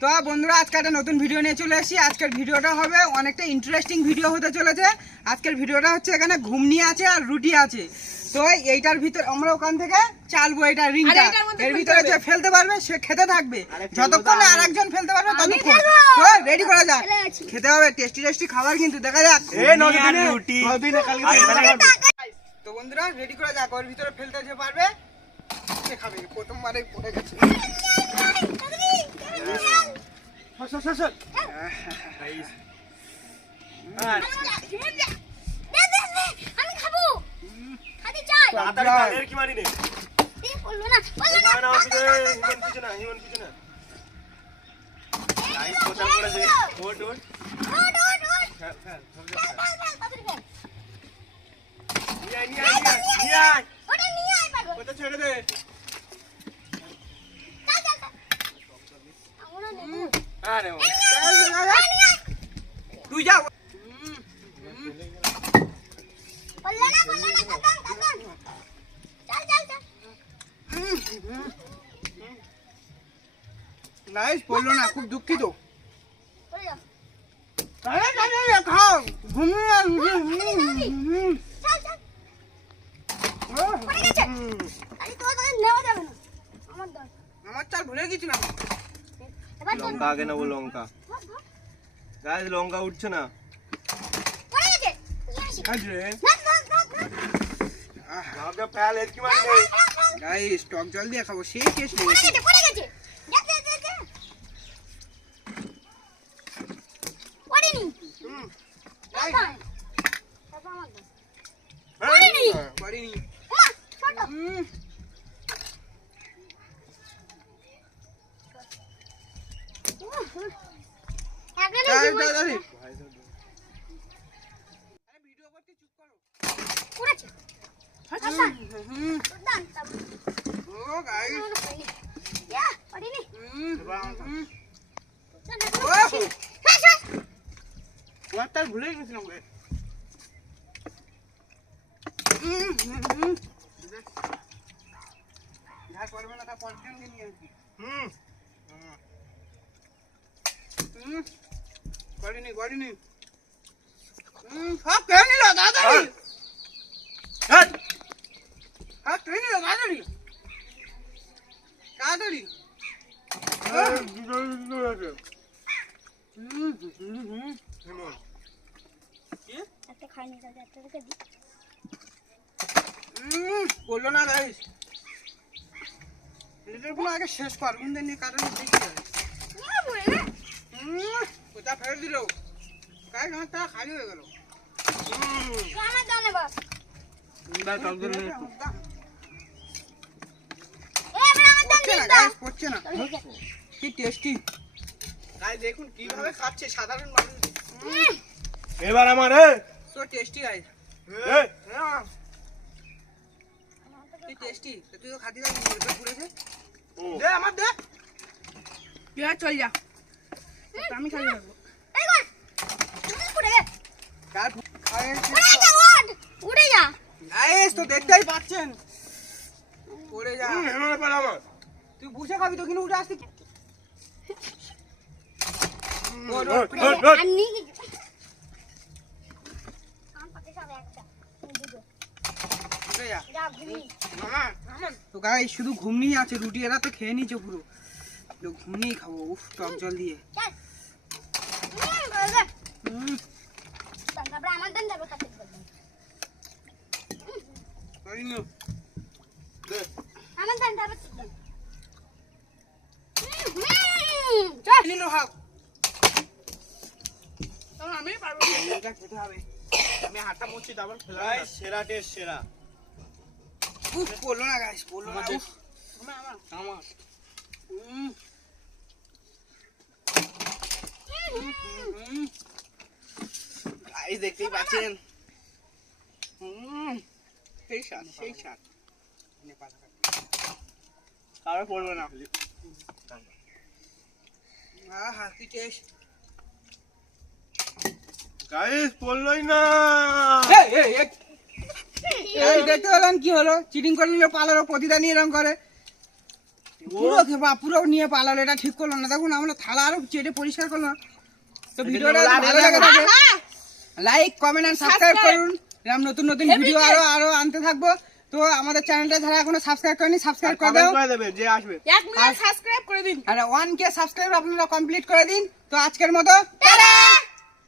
তো বন্ধুরা আজকে একটা নতুন ভিডিও নিয়ে চলে এসেছি। আজকের ভিডিওটা হবে অনেকটা ইন্টারেস্টিং ভিডিও হতে চলেছে। আজকের ভিডিওটা হচ্ছে এখানে ঘুগনি আছে আর রুটি আছে। তো এইটার ভিতর আমরা ওখান থেকে চালবো এটা রিংটা, এর ভিতরে যে ফেলতে পারবে সে খেতে থাকবে, যতক্ষণ না আরেকজন ফেলতে পারবে ততক্ষণ। তো রেডি করা যাক, খেতে হবে টেস্টি টেস্টি খাবার, কিন্তু দেখা যাক। তো বন্ধুরা রেডি করা যাক, ওর ভিতরে ফেলতে যে পারবে সে খাবে। প্রথমবারে পড়ে গেছে। ছেড়ে দে। তুই যাও। নাইস, বললো না, খুব দুঃখিত। খাও ঘুমিয়ে। আমার চাল ভুলে গেছিলাম। লঙ্কা আগে নেবো, লঙ্কা গাইস, লঙ্কা উঠছে না। গাইস টক জল দিয়ে খাবো, সেই টেস্ট লেগেছে। ভুলে গেছিলাম। করবে না, তা পরদিন নিয়ে আসবি। করিনি সব খেয়ে নিল তাড়াতাড়ি। খেয়ে নিল তাড়াতাড়ি তাড়াতাড়ি। বললো না গাইস, লিটারগুলো আগে শেষ কর, উনদের নিয়ে কারণে দেখি কোথা ফেরত দিল। গাইস আমার তা খালি হয়ে গেল। পড়ছে না, কি টেস্টি গাইস, দেখুন কিভাবে খাচ্ছে সাধারণ মানুষ। এবার আমার সো টেস্টি গাইস, কি টেস্টি। তুই তো খাতি যাবি, মুরগি পুড়েছে। দে আমার দে, তুই আর চল যা, আমি খাই যাবো। তো দেখতেই পাচ্ছেন, পড়ে যা। তুই বুঝে খাবি তো, কিন্তু উঠে আসতে তো গাই শুধু ঘুমনি আছে, রুটি এরা তো খেয়ে নিচ্ছে পুরো। ঘুমনিই খাবো, উফ টক জল দিয়ে। আমি হাতটা মুছছি, তারপর সেরা টেস্ট, সেরা। বললো না গাইস, বললো না। আমার গাইস দেখতেই পাচ্ছেন, সেই স্বাদ, সেই স্বাদ। কারো পড়বে না। কি টেস্ট গাইস, পড়লই না। দেখতে পেলাম কি হলো, চিটিং করে নিল, পালারও প্রতিদানি এরকম করে। পুরো নিয়ে পালালো, এটা ঠিক করলো না। দেখুন আমরা থালা আরো চেটে পরিষ্কার করলাম। তো ভিডিওটা ভালো লাগে থাকে লাইক কমেন্ট আর সাবস্ক্রাইব করুন। এরকম নতুন নতুন ভিডিও আরো আনতে থাকবো। তো আমাদের চ্যানেলটা যারা এখনো সাবস্ক্রাইব করেনি সাবস্ক্রাইব করে দাও, করে দেবে যে আসবে। 1 মিলিয়ন সাবস্ক্রাইব করে দিন। আর 1K সাবস্ক্রাইব আপনারা কমপ্লিট করে দিন। তো আজকের মতো টাটা।